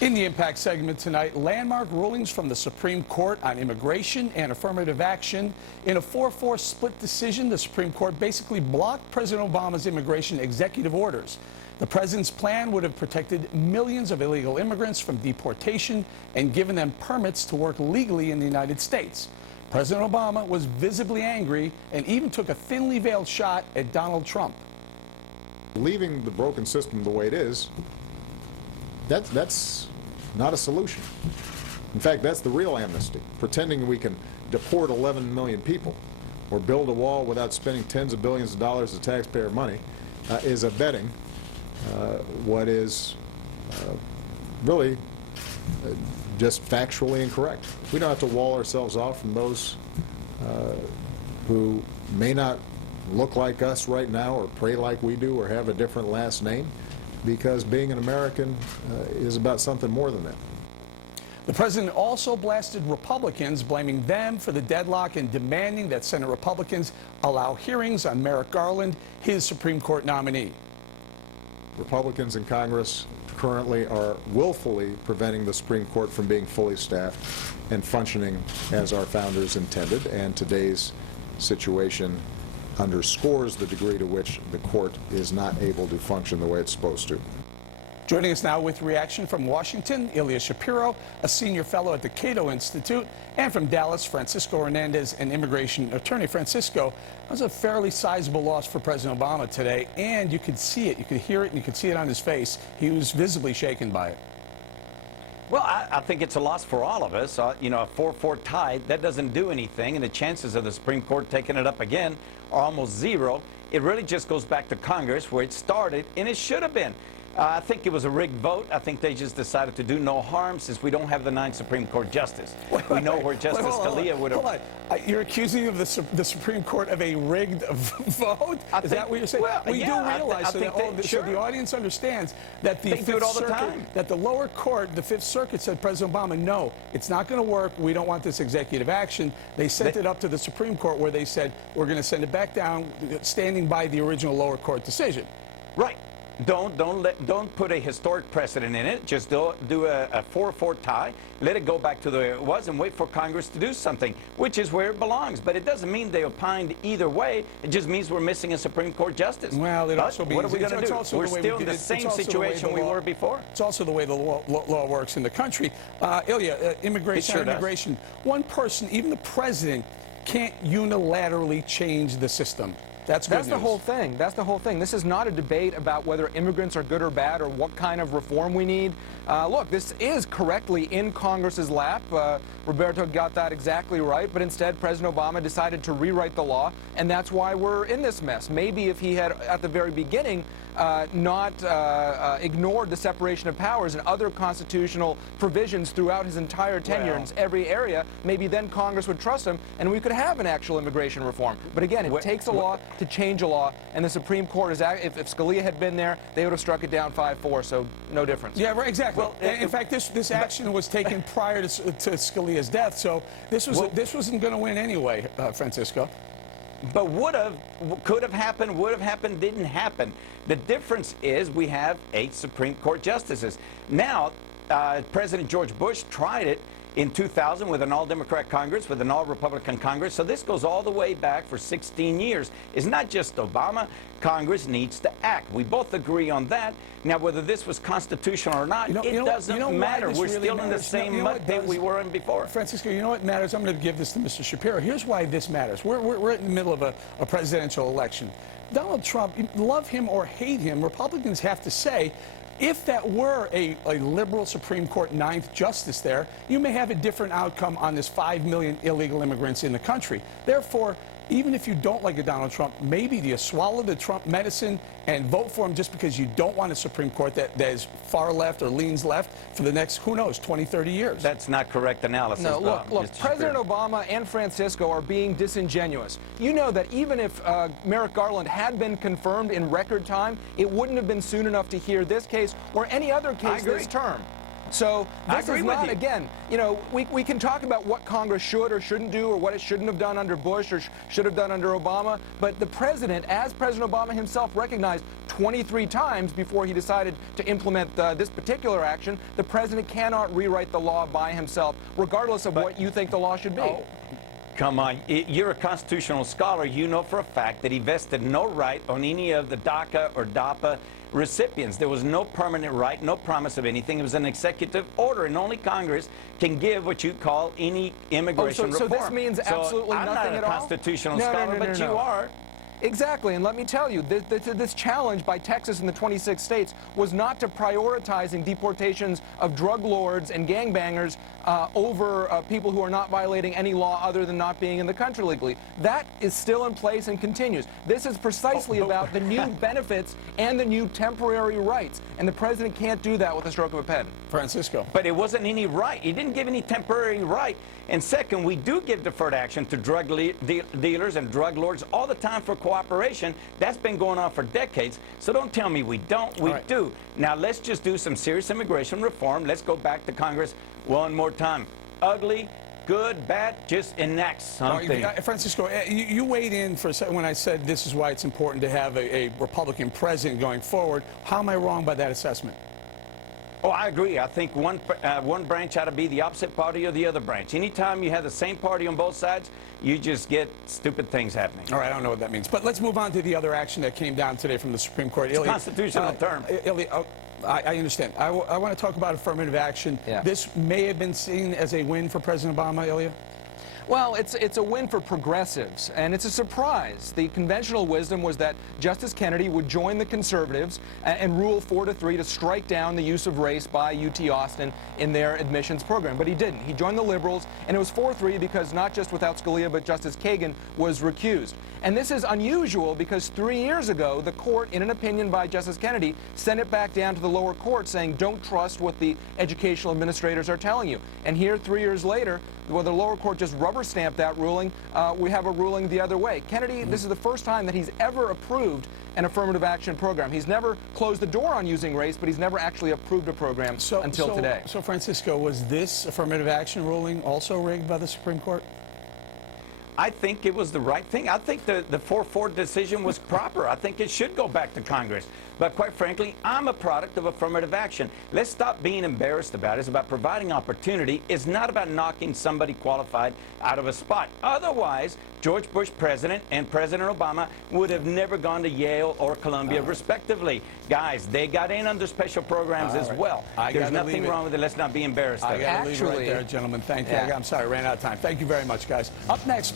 In the Impact segment tonight, landmark rulings from the Supreme Court on immigration and affirmative action. In a 4-4 split decision, the Supreme Court basically blocked President Obama's immigration executive orders. The president's plan would have protected millions of illegal immigrants from deportation and given them permits to work legally in the United States. President Obama was visibly angry and even took a thinly veiled shot at Donald Trump. Leaving the broken system the way it is, that's not a solution. In fact, that's the real amnesty. Pretending we can deport 11 million people or build a wall without spending tens of billions of dollars of taxpayer money is abetting what is really just factually incorrect. We don't have to wall ourselves off from those who may not look like us right now or pray like we do or have a different last name, because being an American is about something more than that. The president also blasted Republicans, blaming them for the deadlock and demanding that Senate Republicans allow hearings on Merrick Garland, his Supreme Court nominee. Republicans in Congress currently are willfully preventing the Supreme Court from being fully staffed and functioning as our founders intended, and today's situation underscores the degree to which the court is not able to function the way it's supposed to. Joining us now with reaction from Washington, Ilya Shapiro, a senior fellow at the Cato Institute, and from Dallas, Francisco Hernandez, an immigration attorney. Francisco, that was a fairly sizable loss for President Obama today, and you could see it, you could hear it, and you could see it on his face. He was visibly shaken by it. Well, I think it's a loss for all of us. You know, a 4-4 tie, that doesn't do anything, and the chances of the Supreme Court taking it up again are almost zero. It really just goes back to Congress, where it started, and it should have been. I think it was a rigged vote. I think they just decided to do no harm since we don't have the 9th Supreme Court justice. We know where Justice Scalia would have... Hold on. You're accusing of the Supreme Court of a rigged vote? Is that what you're saying? Well, we do realize, so the audience understands that the Fifth Circuit, that the lower court, the Fifth Circuit, said, President Obama, no, it's not going to work. We don't want this executive action. They sent it up to the Supreme Court, where they said, we're going to send it back down, standing by the original lower court decision. Right. Don't put a historic precedent in it. Just do a 4-4 tie. Let it go back to the way it was and wait for Congress to do something, which is where it belongs. But it doesn't mean they opined either way. It just means we're missing a Supreme Court justice. Well, it also means, what are we going to do? We're still in the same situation we were before. It's also the way the law works in the country. Ilya, immigration. One person, even the president, can't unilaterally change the system. That's the whole thing. That's the whole thing. This is not a debate about whether immigrants are good or bad or what kind of reform we need. Look, this is correctly in Congress's lap. Roberto got that exactly right, but instead President Obama decided to rewrite the law, and that's why we're in this mess. Maybe if he had, at the very beginning, not ignored the separation of powers and other constitutional provisions throughout his entire tenure in every area, maybe then Congress would trust him and we could have an actual immigration reform. But again, it takes a law to change a law, and the Supreme Court is, if Scalia had been there, they would have struck it down 5-4, so no difference. Yeah, right, exactly. Well, in fact, this action was taken prior to Scalia's death, so this wasn't going to win anyway, Francisco. But could have happened, didn't happen. The difference is we have 8 Supreme Court justices. Now, President George Bush tried it in 2000 with an all-Democrat Congress, with an all-Republican Congress. So this goes all the way back for 16 years. It's not just Obama. Congress needs to act. We both agree on that. Now, whether this was constitutional or not, it doesn't matter. We're still in the same mud pit we were in before. Francisco, you know what matters? I'm going to give this to Mr. Shapiro. Here's why this matters. We're in the middle of a presidential election. Donald Trump, love him or hate him, Republicans have to say, if that were a liberal Supreme Court 9th justice there, you may have a different outcome on this 5 million illegal immigrants in the country. Therefore, even if you don't like a Donald Trump, maybe do you swallow the Trump medicine and vote for him just because you don't want a Supreme Court that is far left or leans left for the next, who knows, 20, 30 years? That's not correct analysis. No, look, President Obama and Francisco are being disingenuous. You know that even if Merrick Garland had been confirmed in record time, it wouldn't have been soon enough to hear this case or any other case this term. So I this agree is with not, you. again, you know, we can talk about what Congress should or shouldn't do or what it shouldn't have done under Bush or should have done under Obama, but the president, as President Obama himself recognized 23 times before he decided to implement this particular action, the president cannot rewrite the law by himself, regardless of what you think the law should be. Oh, come on. You're a constitutional scholar. You know for a fact that he vested no right on any of the DACA or DAPA recipients. There was no permanent right, no promise of anything. It was an executive order, and only Congress can give what you call any immigration so reform. this means absolutely I'm nothing not at a all? constitutional No, no, scholar, no, no, but no. you are. Exactly, and let me tell you, this challenge by Texas and the 26 states was not to prioritizing deportations of drug lords and gangbangers over people who are not violating any law other than not being in the country legally. That is still in place and continues. This is precisely about the new benefits and the new temporary rights, and the president can't do that with a stroke of a pen. Francisco. But it wasn't any right. He didn't give any temporary right. And second, we do give deferred action to drug dealers and drug lords all the time for cooperation. That's been going on for decades. So don't tell me we don't. We do. Now let's just do some serious immigration reform. Let's go back to Congress one more time. Ugly, good, bad, just enact something. Francisco, you weighed in for a second when I said this is why it's important to have a Republican president going forward. How am I wrong by that assessment? Oh, I agree. I think one branch ought to be the opposite party or the other branch. Anytime you have the same party on both sides, you just get stupid things happening. All right, I don't know what that means. But let's move on to the other action that came down today from the Supreme Court. It's a constitutional term. Ilya, I understand. I want to talk about affirmative action. Yeah. This may have been seen as a win for President Obama, Ilya? Well, it's a win for progressives, and it's a surprise. The conventional wisdom was that Justice Kennedy would join the conservatives and rule 4-3 to strike down the use of race by UT Austin in their admissions program. But he didn't. He joined the liberals, and it was 4-3 because not just without Scalia, but Justice Kagan was recused. And this is unusual because 3 years ago, the court, in an opinion by Justice Kennedy, sent it back down to the lower court saying, don't trust what the educational administrators are telling you. And here, 3 years later, well, the lower court just rubber-stamped that ruling. We have a ruling the other way. Kennedy, this is the first time that he's ever approved an affirmative action program. He's never closed the door on using race, but he's never actually approved a program until today. So, Francisco, was this affirmative action ruling also rigged by the Supreme Court? I think it was the right thing. I think the 4-4 decision was proper. I think it should go back to Congress. But quite frankly, I'm a product of affirmative action. Let's stop being embarrassed about it. It's about providing opportunity. It's not about knocking somebody qualified out of a spot. Otherwise, George Bush president and President Obama would have never gone to Yale or Columbia, respectively. Guys, they got in under special programs as well. There's nothing wrong with it. Let's not be embarrassed. I got to leave it right there, gentlemen. Thank you. I'm sorry, I ran out of time. Thank you very much, guys. Up next,